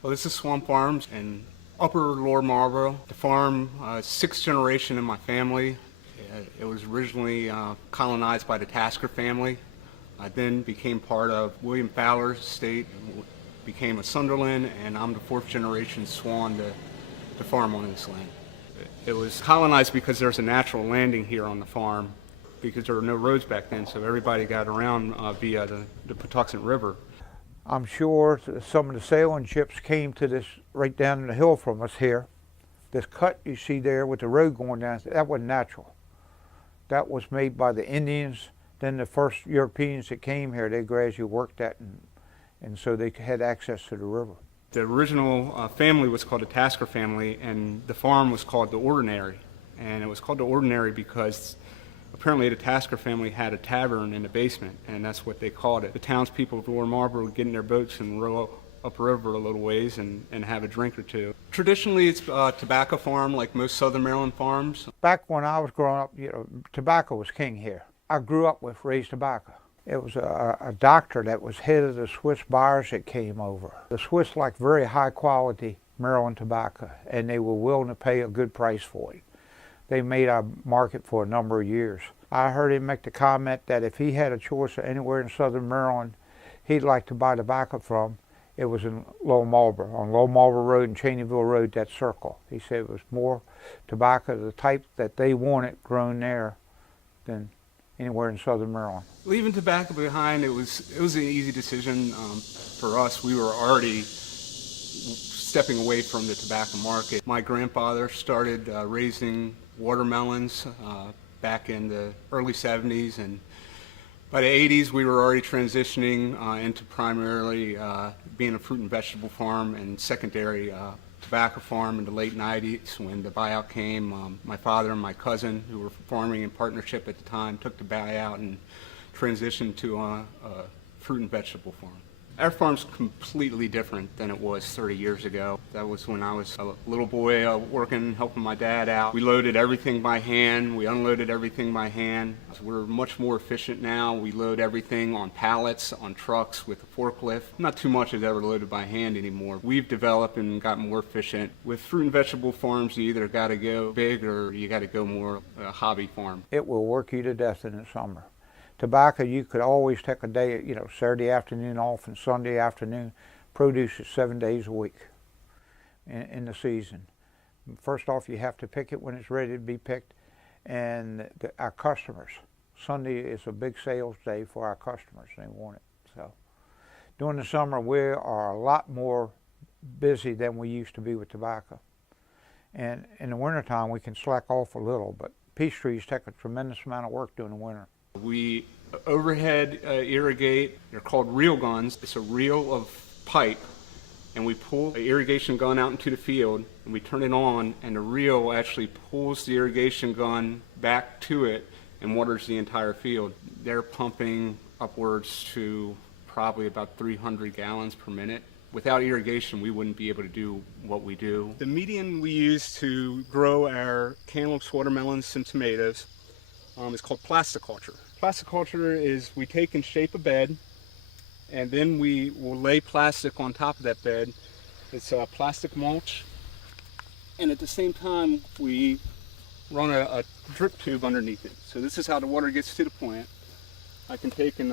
Well, this is Swann Farms in Upper Lower Marlboro. The farm, sixth generation in my family. It was originally colonized by the Tasker family. I then became part of William Fowler's estate, became a Sunderland, and I'm the fourth generation Swann to farm on this land. It was colonized because there's a natural landing here on the farm because there were no roads back then, so everybody got around via the Patuxent River. I'm sure some of the sailing ships came to this right down the hill from us here. This cut you see there with the road going down, that wasn't natural. That was made by the Indians. Then the first Europeans that came here, they gradually worked that, and so they had access to the river. The original family was called the Tasker family, and the farm was called the Ordinary. And it was called the Ordinary because apparently the Tasker family had a tavern in the basement, and that's what they called it. The townspeople of Lower Marlboro would get in their boats and row upriver a little ways and have a drink or two. Traditionally, it's a tobacco farm like most Southern Maryland farms. Back when I was growing up, tobacco was king here. I grew up with raised tobacco. It was a doctor that was head of the Swiss buyers that came over. The Swiss liked very high quality Maryland tobacco, and they were willing to pay a good price for it. They made our market for a number of years. I heard him make the comment that if he had a choice of anywhere in Southern Maryland he'd like to buy tobacco from, it was in Lower Marlboro, on Lower Marlboro Road and Cheneyville Road, that circle. He said it was more tobacco, the type that they wanted, grown there than anywhere in Southern Maryland. Leaving tobacco behind, it was an easy decision for us. We were already stepping away from the tobacco market. My grandfather started raising watermelons back in the early 70s, and by the 80s we were already transitioning into primarily being a fruit and vegetable farm and secondary tobacco farm in the late 90s. When the buyout came, my father and my cousin, who were farming in partnership at the time, took the buyout and transitioned to a fruit and vegetable farm. Our farm's completely different than it was 30 years ago. That was when I was a little boy working, helping my dad out. We loaded everything by hand. We unloaded everything by hand. So we're much more efficient now. We load everything on pallets, on trucks with a forklift. Not too much is ever loaded by hand anymore. We've developed and gotten more efficient. With fruit and vegetable farms, you either got to go big or you got to go more hobby farm. It will work you to death in the summer. Tobacco, you could always take a day, Saturday afternoon off and Sunday afternoon. Produce it 7 days a week in the season. First off, you have to pick it when it's ready to be picked. And our customers, Sunday is a big sales day for our customers. They want it. So during the summer, we are a lot more busy than we used to be with tobacco. And in the wintertime, we can slack off a little, but peach trees take a tremendous amount of work during the winter. We overhead irrigate. They're called reel guns. It's a reel of pipe, and we pull the irrigation gun out into the field, and we turn it on, and the reel actually pulls the irrigation gun back to it and waters the entire field. They're pumping upwards to probably about 300 gallons per minute. Without irrigation, we wouldn't be able to do what we do. The medium we use to grow our cantaloupes, watermelons, and tomatoes is called plasticulture. Plasticulture is we take and shape a bed, and then we will lay plastic on top of that bed. It's plastic mulch, and at the same time we run a drip tube underneath it. So this is how the water gets to the plant. I can take and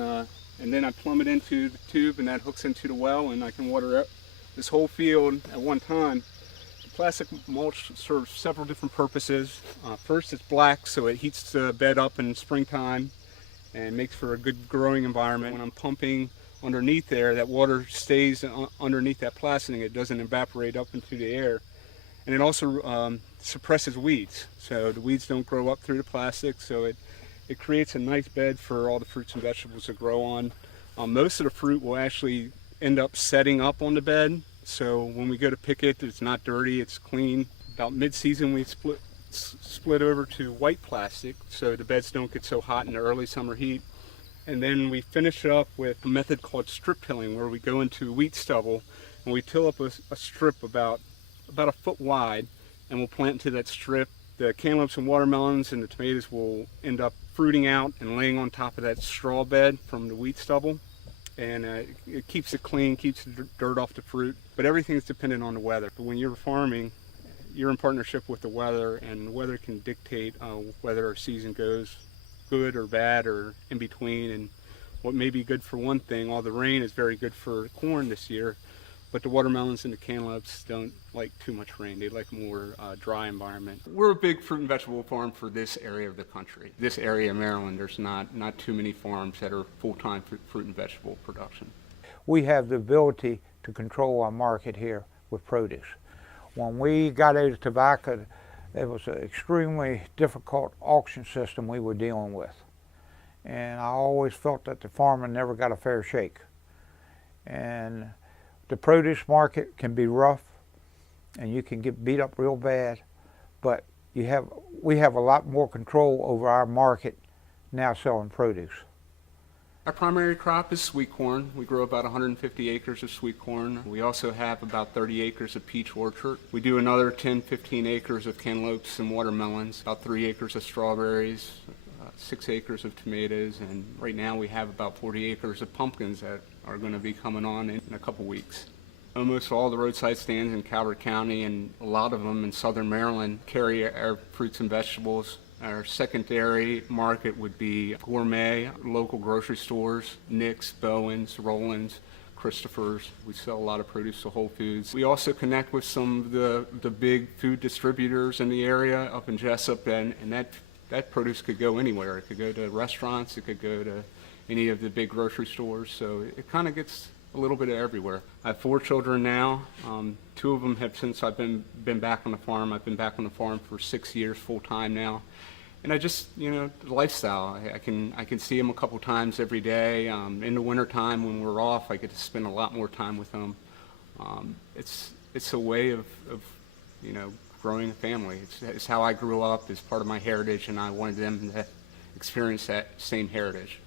then I plumb it into the tube, and that hooks into the well, and I can water this whole field at one time. Plastic mulch serves several different purposes. First, it's black, so it heats the bed up in springtime and makes for a good growing environment. When I'm pumping underneath there, that water stays underneath that plastic. It doesn't evaporate up into the air. And it also suppresses weeds, so the weeds don't grow up through the plastic, so it creates a nice bed for all the fruits and vegetables to grow on. Most of the fruit will actually end up setting up on the bed. So when we go to pick it, it's not dirty, it's clean. About mid-season, we split over to white plastic so the beds don't get so hot in the early summer heat. And then we finish up with a method called strip tilling, where we go into wheat stubble and we till up a strip about a foot wide, and we'll plant into that strip. The cantaloupes and watermelons and the tomatoes will end up fruiting out and laying on top of that straw bed from the wheat stubble. and it keeps it clean, keeps the dirt off the fruit. But everything's dependent on the weather. But when you're farming, you're in partnership with the weather, and the weather can dictate whether our season goes good or bad or in between. And what may be good for one thing, all the rain is very good for corn this year, but the watermelons and the cantaloupes don't like too much rain. They like a more dry environment. We're a big fruit and vegetable farm for this area of the country. This area of Maryland, there's not too many farms that are full-time fruit and vegetable production. We have the ability to control our market here with produce. When we got out of tobacco, it was an extremely difficult auction system we were dealing with. And I always felt that the farmer never got a fair shake. And the produce market can be rough, and you can get beat up real bad, but we have a lot more control over our market now selling produce. Our primary crop is sweet corn. We grow about 150 acres of sweet corn. We also have about 30 acres of peach orchard. We do another 10, 15 acres of cantaloupes and watermelons, about 3 acres of strawberries, 6 acres of tomatoes, and right now we have about 40 acres of pumpkins that are going to be coming on in a couple weeks. Almost all the roadside stands in Calvert County, and a lot of them in southern Maryland, carry our fruits and vegetables. Our secondary market would be gourmet, local grocery stores, Nick's, Bowen's, Roland's, Christopher's. We sell a lot of produce to Whole Foods. We also connect with some of the big food distributors in the area up in Jessup, and that produce could go anywhere. It could go to restaurants, it could go to any of the big grocery stores, so it kind of gets a little bit of everywhere. I have 4 children now. 2 of them have since I've been back on the farm. I've been back on the farm for 6 years full time now. And I just, the lifestyle, I can see them a couple times every day. In the wintertime when we're off, I get to spend a lot more time with them. It's a way of growing a family. It's how I grew up. It's part of my heritage, and I wanted them to experience that same heritage.